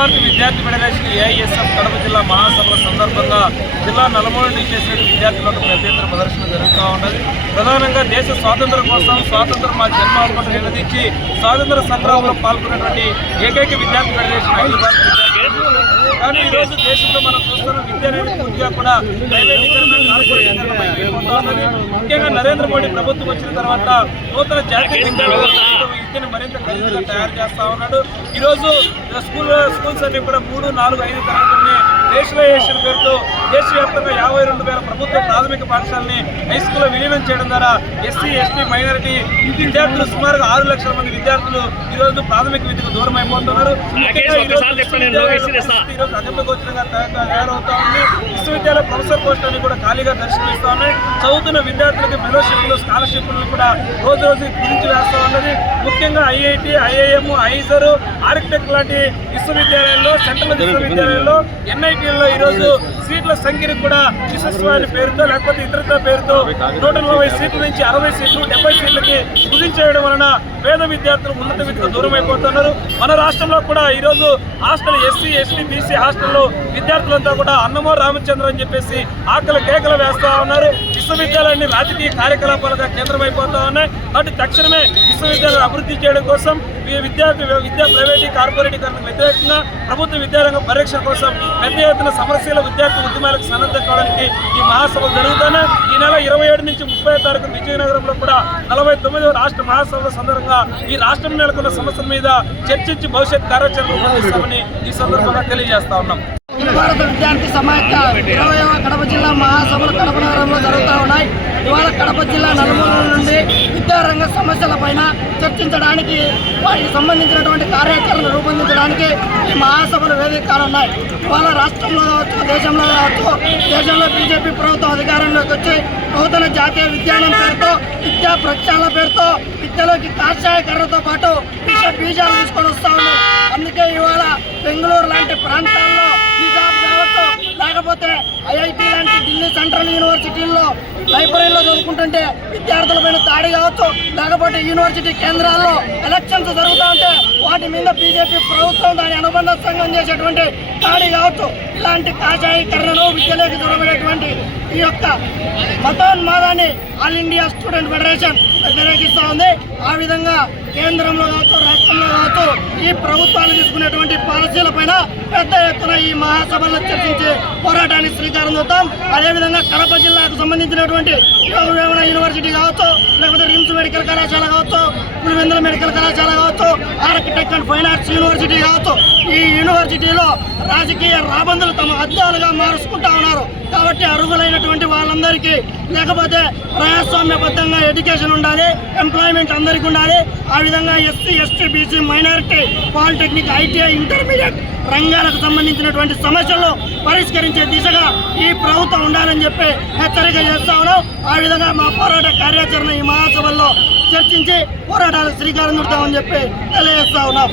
భారత విద్యార్థి federation AISF Kadapa జిల్లా మహాసభల సందర్భంగా జిల్లా నలుమూల నుంచి చేసిన విద్యార్థులకు పెద్ద ఎత్తున ప్రదర్శన జరుగుతూ ఉన్నది. ప్రధానంగా దేశ స్వాతంత్రం కోసం స్వాతంత్రం మా జన్మాలను నిలదీర్చి స్వాతంత్ర సంగ్రామంలో పాల్గొన్నటువంటి ఏకైక విద్యార్థి ఫెడరేషన్ అఖిల భారత విద్యార్థి కానీ ఈ రోజు దేశంలో మనం చూస్తున్నాం విద్య అనేది పూర్తిగా కూడా ప్రైవేటీకరణ కార్పొరేటీకరణ ముఖ్యంగా నరేంద్ర మోడీ ప్రభుత్వం వచ్చిన తర్వాత నూతన జాతీయ విద్యను మరింత ఖరీదుగా తయారు చేస్తా ఉన్నాడు. ఈరోజు స్కూల్ స్కూల్స్ అన్ని కూడా మూడు నాలుగు ఐదు తరగతుల్ని నేషనలైజేషన్ పేరుతో దేశవ్యాప్తంగా యాభై రెండు వేల ప్రభుత్వ ప్రాథమిక పాఠశాలని హై స్కూల్లో విలీనం చేయడం ద్వారా ఎస్సీ ఎస్టీ మైనారిటీ విద్యార్థులు సుమారుగా ఆరు లక్షల మంది విద్యార్థులు ఈ రోజు ప్రాథమిక విద్యకు దూరం అయిపోతున్నారు అగమ్యగోచరంగా తయారవుతా ఉంది. విశ్వవిద్యాలయ ప్రొఫెసర్ పోస్టులు కూడా ఖాళీగా దర్శనమిస్తా ఉన్నాయి. చదువుతున్న విద్యార్థులకి ఫెలోషిప్లు స్కాలర్షిప్లు కూడా రోజు రోజు గురించి వేస్తా ఉన్నది. ముఖ్యంగా ఐఐటి ఐఐఎం ఐజర్ ఆర్కిటెక్ట్ లాంటి విశ్వవిద్యాలయాల్లో సెంట్రల్ విశ్వవిద్యాలయాల్లో ఎన్ఐటీల్లో ఈరోజు సీట్ల సంఖ్యను కూడా విశ్వస్వామి పేరుతో లేకపోతే ఇతరత పేరుతో నూట నలభై సీట్ల నుంచి అరవై సీట్లు డెబ్బై సీట్లకి కుదించేయడం వలన పేద విద్యార్థులు ఉన్నత విద్యకు దూరం అయిపోతున్నారు. మన రాష్ట్రంలో కూడా ఈరోజు హాస్టల్ ఎస్సీ ఎస్టీ బీసీ హాస్టల్లో విద్యార్థులంతా కూడా అన్నమో రామచంద్ర అని చెప్పేసి ఆకలి కేకలు వేస్తా ఉన్నారు. విశ్వవిద్యాలయాన్ని రాజకీయ కార్యకలాపాలుగా కేంద్రమైపోతా ఉన్నాయి. కాబట్టి తక్షణమే విశ్వవిద్యాలయాలు అభివృద్ధి చేయడం కోసం ఈ విద్యార్థి విద్యా ప్రైవేటీ కార్పొరేటీకరణకు వ్యతిరేకంగా ప్రభుత్వ విద్యారంగ పరిరక్షణ కోసం పెద్ద ఎత్తున సమస్యల విద్యార్థి ఉద్యమాలకు సన్నద్ధం కావడానికి ఈ మహాసభ జరుగుతాయి ఈ నెల ఇరవై ఏడు నుంచి ముప్పై తారీఖు విజయనగరంలో కూడా నలభై తొమ్మిదవ రాష్ట్ర మహాసభల సందర్భంగా ఈ రాష్ట్రం నెలకొన్న సమస్యల మీద చర్చించి భవిష్యత్ కార్యాచరణ రూపొందిస్తామని ఈ సందర్భంగా తెలియజేస్తా ఉన్నాం. భారత విద్యార్థి సమాఖ్య ఇరవైవ కడప జిల్లా మహాసభలు కడప నగరంలో జరుగుతూ ఉన్నాయి. ఇవాళ కడప జిల్లా నలుమూల నుండి విద్యారంగ సమస్యలపైన చర్చించడానికి వాటికి సంబంధించినటువంటి కార్యాచరణ రూపొందించడానికి ఈ మహాసభలు వేదిక కానున్నాయి ఇవాళ రాష్ట్రంలో కావచ్చు దేశంలో కావచ్చు దేశంలో బీజేపీ ప్రభుత్వం అధికారంలోకి వచ్చి నూతన జాతీయ విజ్ఞానం పేరుతో విద్యా ప్రక్షాళన పేరుతో విద్యలోకి కాషాయకరణతో పాటు విష బీజాలు తీసుకొని వస్తూ ఉన్నాయి. అందుకే ఇవాళ బెంగళూరు లాంటి ప్రాంతాల్లో లేకపోతే ఐఐటి లాంటి ఢిల్లీ సెంట్రల్ యూనివర్సిటీల్లో లైబ్రరీలో చదువుకుంటుంటే విద్యార్థులపైన దాడి కావచ్చు. లేకపోతే యూనివర్సిటీ కేంద్రాల్లో ఎలక్షన్స్ జరుగుతూ ఉంటే వాటి మీద బీజేపీ ప్రభుత్వం దాని అనుబంధ సంఘం చేసేటువంటి దాడి కావచ్చు. ఇలాంటి కాషాయీకరణను విద్యలోకి దూరమైనటువంటి ఈ యొక్క మతోన్మాదాన్ని ఆల్ ఇండియా స్టూడెంట్ ఫెడరేషన్ వ్యతిరేకిస్తూ ఉంది. ఆ విధంగా కేంద్రంలో కావచ్చు రాష్ట్రంలో కావచ్చు ఈ ప్రభుత్వాలు తీసుకునేటువంటి పాలసీల పైన పెద్ద ఎత్తున ఈ మహాసభల్లో చర్చించి పోరాటానికి శ్రీకారం చూద్దాం. అదేవిధంగా కడప జిల్లాకు సంబంధించినటువంటి యోగ యూనివర్సిటీ కావచ్చు లేకపోతే రిమ్స్ మెడికల్ కళాశాల కావచ్చు మెడికల్ కళాశాల కావచ్చు architect and fine arts university కావచ్చు ఈ యూనివర్సిటీలో రాజకీయ రాబందులు తమ అద్దాలుగా మారుచుకుంటా ఉన్నారు. కాబట్టి అర్హులైనటువంటి వాళ్ళందరికీ లేకపోతే ప్రజాస్వామ్యబద్ధంగా ఎడ్యుకేషన్ ఉండాలి ఎంప్లాయ్మెంట్ అందరికీ ఉండాలి. ఆ విధంగా SC ST BC minority polytechnic ITI intermediate రంగాలకు సంబంధించినటువంటి సమస్యలను పరిష్కరించే దిశగా ఈ ప్రభుత్వం ఉండాలని చెప్పి హెచ్చరిక చేస్తా ఉన్నాం. ఆ విధంగా మా పోరాట కార్యాచరణ ఈ మహాసభల్లో చర్చించి పోరాటాలకు శ్రీకారం చుడతామని చెప్పి తెలియజేస్తా ఉన్నాం.